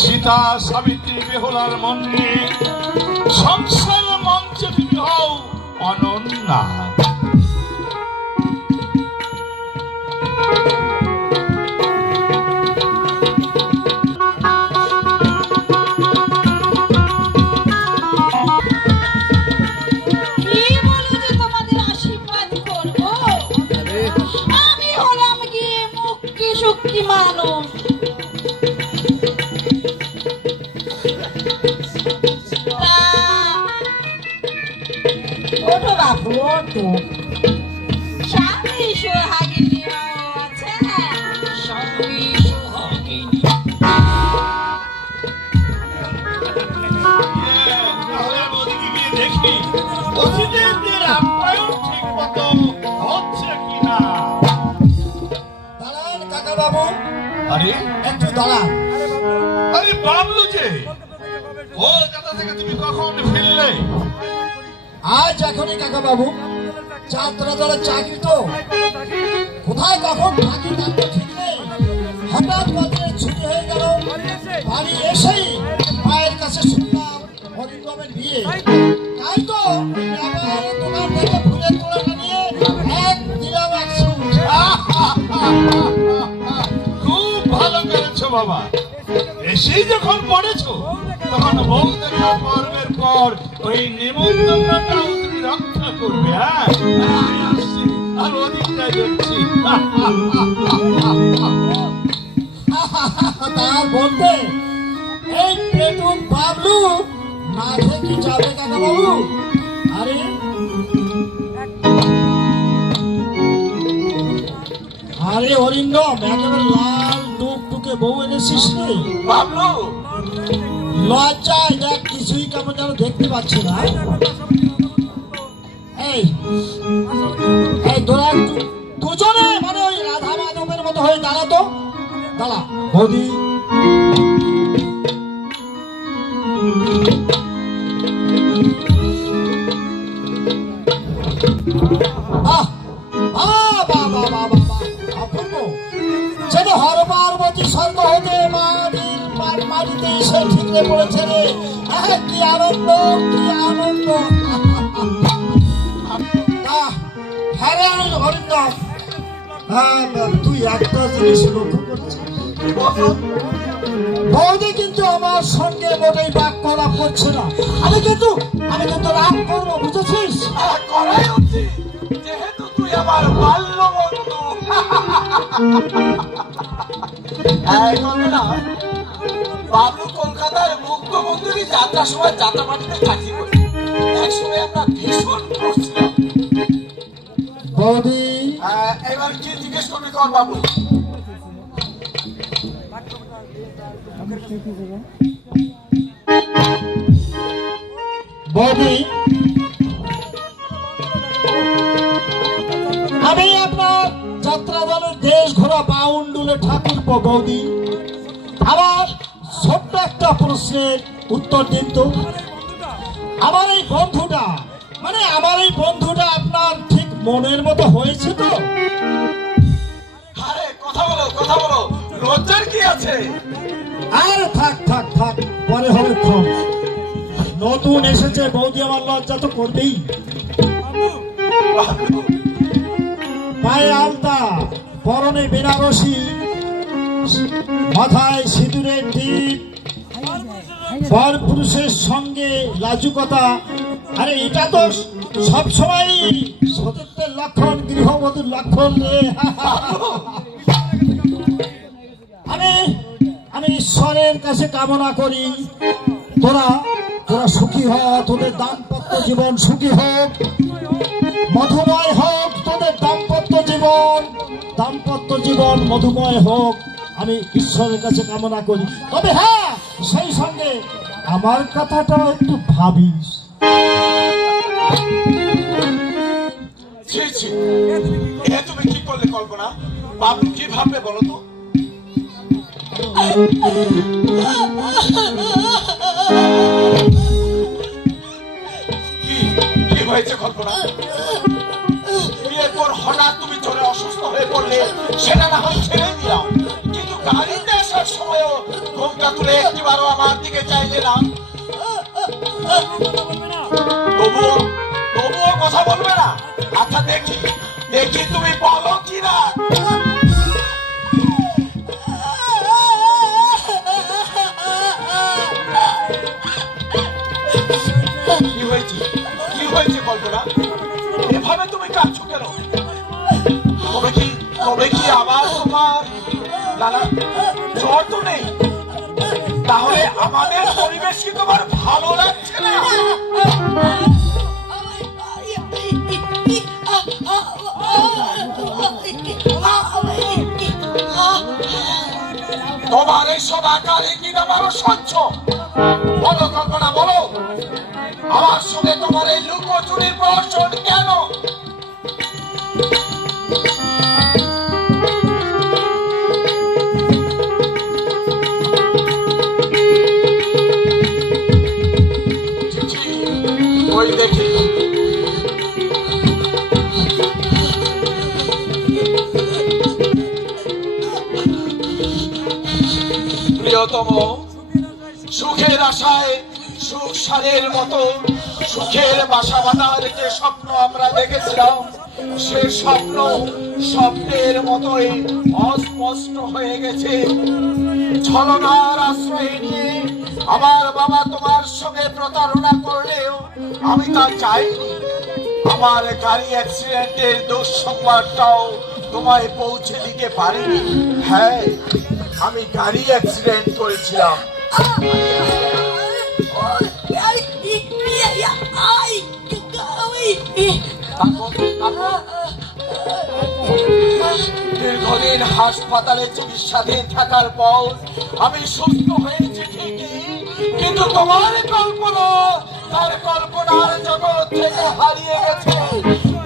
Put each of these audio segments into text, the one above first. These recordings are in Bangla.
সীতা সাবিত্রী বেহুলার মন নিয়ে সংসার মঞ্চে তুমি হও অনন্যা। মানুষ ওঠো বাপু ওঠো, স্বামী সোহাগিনী আছে, স্বামী সোহাগিনী। দেখি অতিথিদের আপ্যায়ন ঠিক মতো হচ্ছে কিনা। দাঁড়ান কাকা বাবু, আরে একটু দাঁড়ান। আরে বাবলু যে কলকাতা থেকে তুমি কখন ফিরলে? আজ এখনই কাকা বাবু, যাত্রা দলের চাকরি তো কোথায় কখন থাকি তার তো ঠিক নেই। হঠাৎ করে ছুটি হয়ে গেল, বাড়ি এসেই মায়ের কাছে শুনলাম হরিগমের বিয়ে। তাই তো ব্যাপারের দোকান থেকে ফুলের তোড়াটা নিয়ে এক দিলাম 100। খুব ভালো করেছো বাবা, এসেই যখন পড়েছো তখন বউ দেখা পর্বের পর ওই নিমন্ত্রণটাও তুমি রক্ষা করবে। হ্যাঁ আসছি, আর ওদিকটাই দেখছি। তার বলতে এই পেটুক বাবলু না কি যাবে কাকা বাবু? আরে আরে অরিন্দম, একেবারে লাল টুকটুকে বউ এনেছিস রে বাবলু। লজ্জায় দেখ কিছুই কেমন যেন দেখতে পাচ্ছি না। এই এই তোরা একটু দুজনে মানে ওই রাধা মাধবের মতো হয়ে দাঁড়াতো। দাঁড়া বৌদি, যেন হর পার্বতী স্বর্গ হতে মাটিতে এসে ঠিকরে পড়েছে রে। কি আনন্দ, কি আনন্দ। হ্যাঁ রে হরিন্দম, হ্যাঁ তুই একটা জিনিস লক্ষ্য করছিস, বৌদি কিন্তু আমার সঙ্গে মোটেই বাক করা করছে না। আমি কিন্তু রাগ করবো, বুঝেছিস? করাই উচিত, যেহেতু তুই আমার বাল্য বন্ধু। বাবলু কলকাতার মুখ্যমন্ত্রী যাত্রার সময় যাত্রাপাটিতে চাকরি করে, একসময় আমরা ভীষণ করছিলাম। বৌদি এবার কি জিজ্ঞেস করবি কর বাবু। বৌদি, আমি আপনার যাত্রা দলের দেশ ঘোরা বাউন্ডুলে ঠাকুর বৌদি, আমার ছোট্ট একটা প্রশ্নের উত্তর দিন তো। আমার এই বন্ধুটা আপনার ঠিক মনের মতো হয়েছে তো? আরে কথা বলো, লজ্জার কি আছে? আরে থাক পরে হবে ক্ষণ। নতুন এসেছে বৌদি, আমার লজ্জা তো করবেই। পায়ে আলতা, পরনে বেনারসি, মাথায় সিঁদুরের টিপ, পর পুরুষের সঙ্গে লাজুকতা। আরে এটা তো সবসময় সতীত্বের লক্ষণ, গৃহবধূর লক্ষণ রে। আমি ঈশ্বরের কাছে কামনা করি তোরা সুখী হ, তোদের দাম্পত্য জীবন সুখী হোক, মধুময় হোক, তোদের দাম্পত্য জীবন মধুময় হোক, আমি ঈশ্বরের কাছে কামনা করি। তবে হ্যাঁ, সেই সঙ্গে আমার কথাটা একটু ভাবিস। তুমি কি করলে কল্পনা? বাবলু কি ভাববে বলো তো? কি হয়েছে কল্পনা? বিয়ের পর হঠাৎ তুমি জ্বরে অসুস্থ হয়ে পড়লে, সেটা না হয় ছেড়ে দিলাম, কিন্তু গাড়িতে আসার সময়ও চোখটা তুলে একটিবারও আমার দিকে চাইলে না, তবুও তবুও কথা বলবে না? আচ্ছা দেখি দেখি তুমি বলো কি না। কি হয়েছে, কি হয়েছে কল্পনা? এভাবে তুমি কাঁদছো কেন? তবে কি আবার তোমার নানা জ্বর তো নেই? তাহলে আমাদের পরিবেশ কি তোমার ভালো লাগছে না? তোমার এইসব আকারে কি আমার সহ্য? বলো কল্পনা, বলো আমার সঙ্গে তোমার এই লুকোচুরির প্রহসন কেন? ওই দেখি প্রিয়তম, সুখের আশায় সুখ সারের মতো সুখের বাসা বাঁধার যে স্বপ্ন আমরা দেখেছিলাম, সে স্বপ্ন স্বপ্নের মতোই অস্পষ্ট হয়ে গেছে। ছলনার আশ্রয় নিয়ে আমার বাবা তোমার সঙ্গে প্রতারণা করলেও আমি তা চাইনি। আমার গাড়ি অ্যাক্সিডেন্টের দুঃসংবাদটাও তোমায় পৌঁছে দিতে পারিনি। হ্যাঁ, আমি গাড়ি অ্যাক্সিডেন্ট করেছিলাম। দীর্ঘদিন হাসপাতালে চিকিৎসাধীন থাকার পর আমি সুস্থ হয়েছি ঠিকই, কিন্তু তোমার কল্পনা তার কল্পনার জগৎ থেকে হারিয়ে গেছে।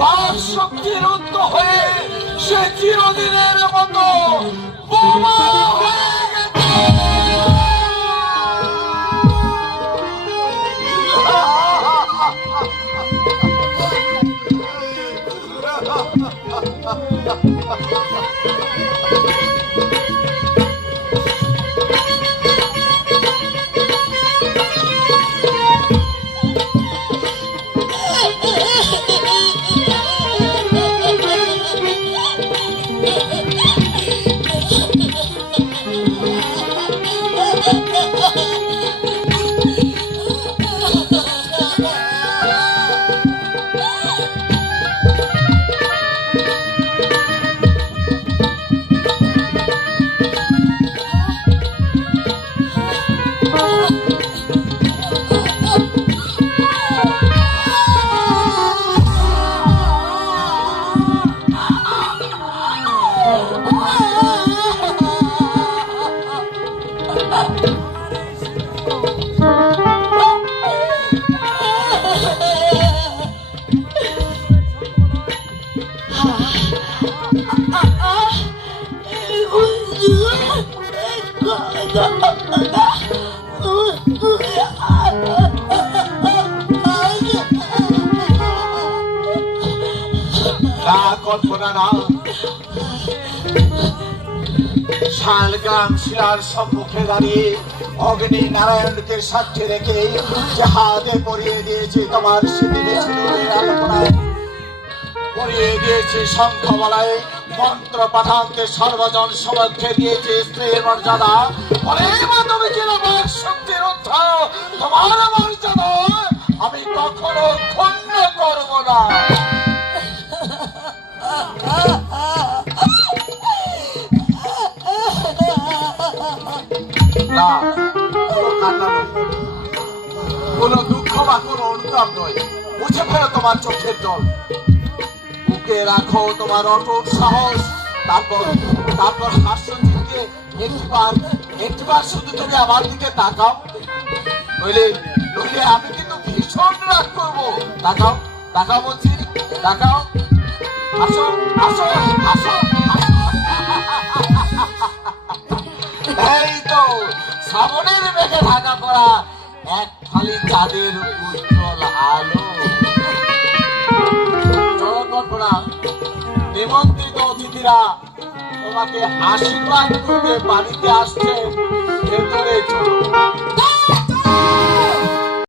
বাক শক্তি রুদ্ধ হয়ে সে চিরদিনের মতো বোমা হয়ে গেছে। কল্পনা না, শালগ্রাম শিলার সম্মুখে দাঁড়িয়ে অগ্নি নারায়ণকে সাক্ষী রেখে যে হাতে পরিয়ে দিয়েছে তোমার স্মৃতি আলোচনায়, পরিয়ে দিয়েছে শঙ্খমালায় মন্ত্র পাঠানকে সর্বজন সমক্ষে দিয়েছে স্ত্রীর মর্যাদা। তুমি ছিল শক্তির উদ্ধার, তোমার মর্যাদা আমি কখনো ক্ষুণ্ণ করব না। কোন দুঃখ বা কোন অনুতাপ নয়, মুছে ফেলো তোমার চোখের জল, বুকে রাখো তোমার অটুট সাহস। তারপর হাস্যজিৎকে একটিবার শুধু তুমি আমার দিকে তাকাও, নইলে আমি কিন্তু ভীষণ রাগ করবো। তাকাও, তাকাও বলছি, তাকাও, আসো আসো আসো। এই তো শ্রাবণের মেঘে ঢাকা পড়া এক ফালি চাঁদের উজ্জ্বল আলো। চলো কল্পনা, নিমন্ত্রিত অতিথিরা তোমাকে আশীর্বাদ করতে বাড়িতে আসছে, ভেতরে চলো। তাই